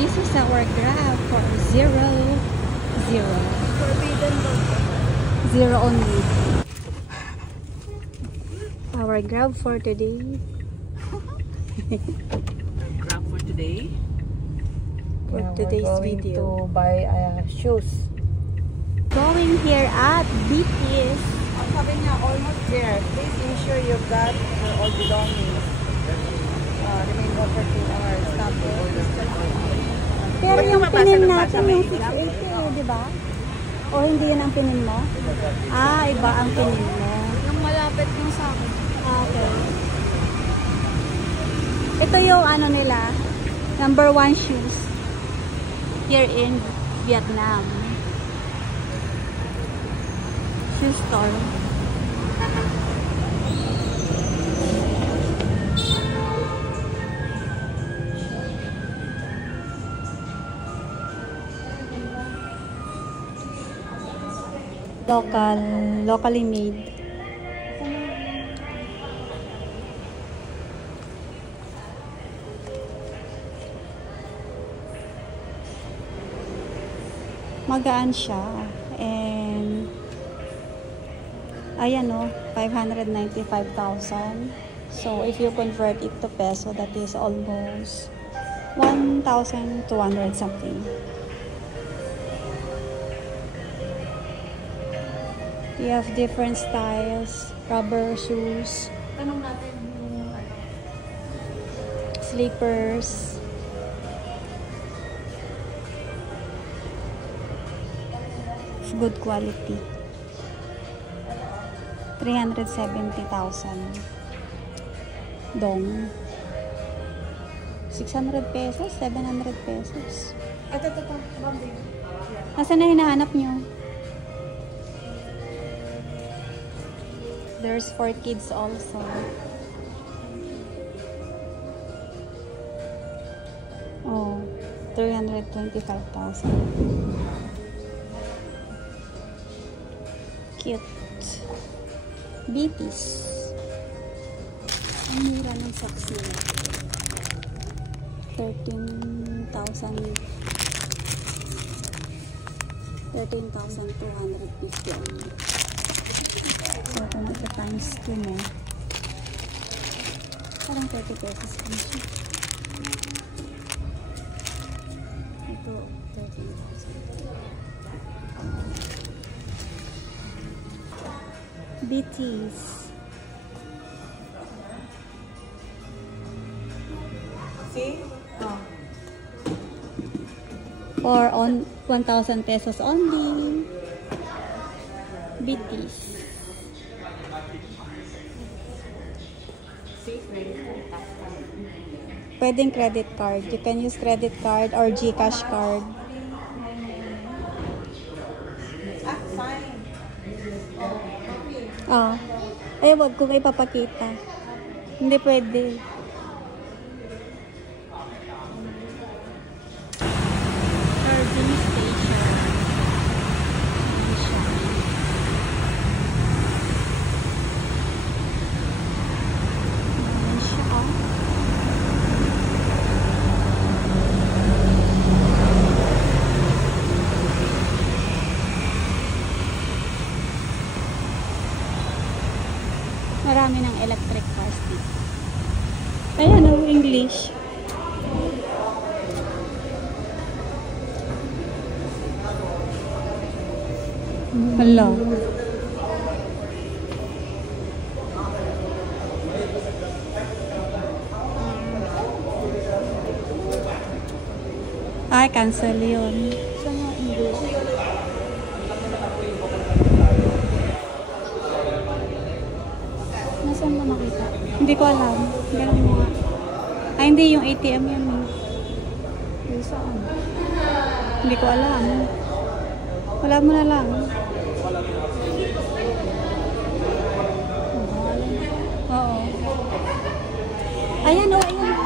This is our grab for 0, 0. Forbidden dog. 0 only. Our grab for today. Grab for today. For Yeah, today's we're going video. to buy shoes. Going here at BTS. Sabi niya, almost there. Please ensure you've got your all belongings. Remain over 2 hours. Tapos, Pero yung pinin natin yung 680, di ba? O hindi yun ang pinin mo? Ah, iba ang pinin mo. Yung malapit yung sa akin. Okay. Ito yung ano nila, number 1 shoes here in Vietnam. Shoe store. Locally made. Magaan siya, and ayan o, 595,000. So if you convert it to peso, that is almost 1,200 something. You have different styles, rubber shoes, Tanong natin yung slippers. It's good quality. 370,000. Dong. 600 pesos, 700 pesos. Ito. Bambi. Nasaan na hinahanap nyo? There's for kids also. Oh, 325,000. Cute. BTS. Ang mura ng socks nila. 13,250 only. So, kung ito times 2 mo, parang 30 pesos lang siya. Ito, 13,000. BTS. see? Oh. For on 1,000 pesos only. BTS. Pwedeng credit card. You can use credit card or GCash card. Fine. Ah. Eh, wag ko ipapakita. Hindi pwede. Charging station. Ayan siya. Ayan siya, oh. Marami ng electric cars dito. Ayan o, English. Hala. Ay, cancel yun. Sa mga English. Nasaan mo nakita? Hindi ko alam. Ganun mo nga. Ay, hindi. Yung ATM yan eh. Yung saan? Hindi ko alam. Wala mo na lang. Oo. Ayan o, ayan.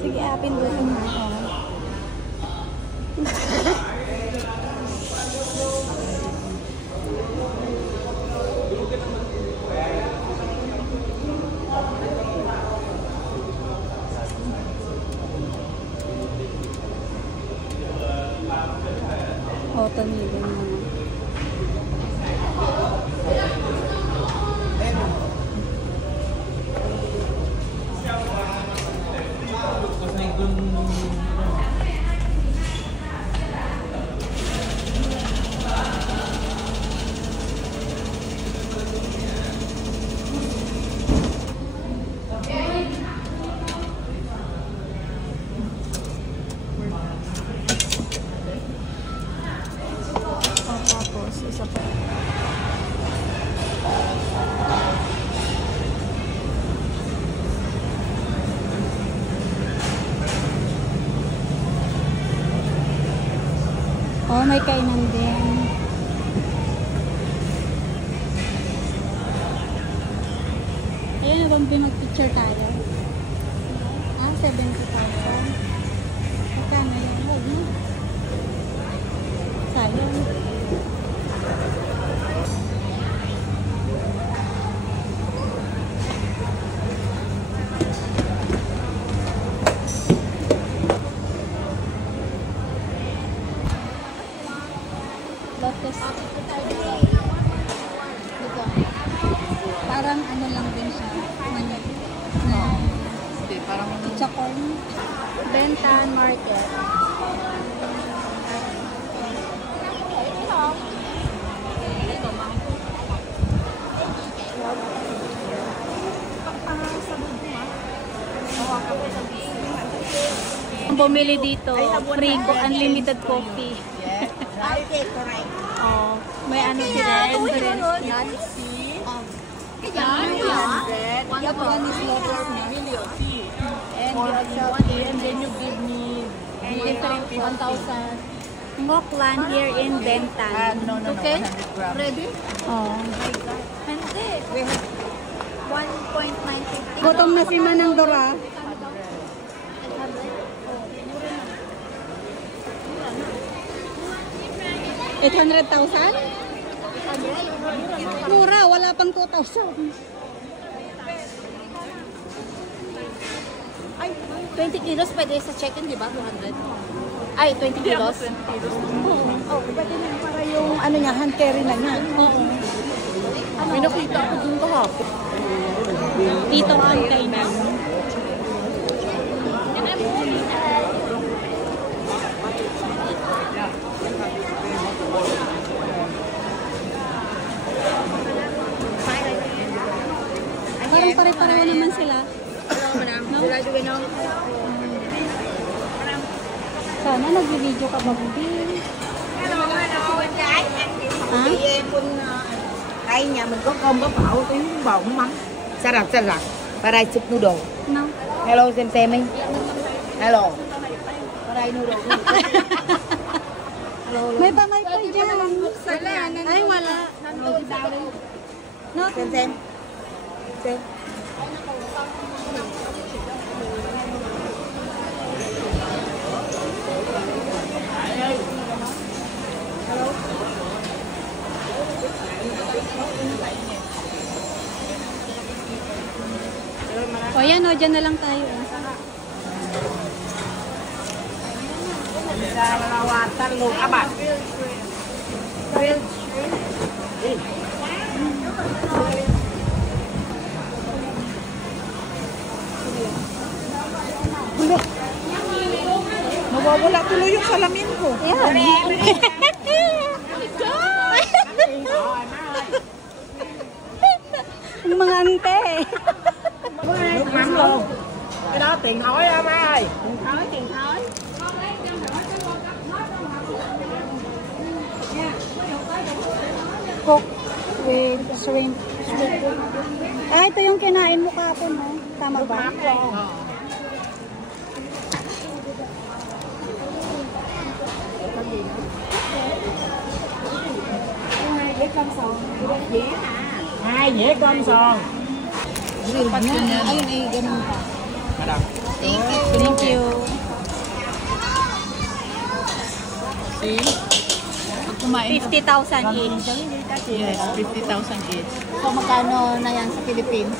Sige, apin doon mo. tornilyo na. Tapos, isa pa. Oh, may kainan din. Ayun, bang mag-picture tayo? Ah, 70,000. Magkano yan? Huwag mo. Sayang. Lotus. Dito. Parang ano lang din siya. Manok. Hindi, parang Chacorn. Bentan Market. Bumili dito, free unlimited coffee. yes. Okay, correct. Oh, may ano sila, endurance. Nancy. Yan is letter Emilio, tea. and And then you give me different 1,000. Ngoklan here in Bentan. no, Okay? 100 grams. Ready? Oh. Hindi. 1.950. Gutom na si Manang Dora. 800,000? Mura, wala pang 2,000. Ay, 20 kilos pwede sa check-in, di ba? 200. Ay, 20 kilos. Oh, pwede na para yung ano niya, hand carry na niya. Oo. May nakita ako dun kahapon. Dito ang kainan. Parang pare-pareho naman sila. No? Sana nag-video ka mag-video. Ha? Đây nhà mình có cơm có phở có bỏng mắm salad và đây súp noodle. No? Hello xem đi. Hello. Ở đây noodle. May pamay pa dyan. Ay, wala. No? Xem. Xem. O yan o, dyan na lang tayo. Sa lawatan luôn các bạn. Nawawala tuloy yung salamin ko. Yan. Ang mga ante. Nước mắm luôn. Cái đó tiền thối á má ơi. Tiền thối. Cook with shrimp. Ah, ito yung kinain mo kapon, no? Tama ba? Hai dĩa cơm sòn. Ayun, ay, ganun pa. Madam. Thank you. See? 50,000 each. Yes, 50,000 each. So, magkano na yan sa Philippines?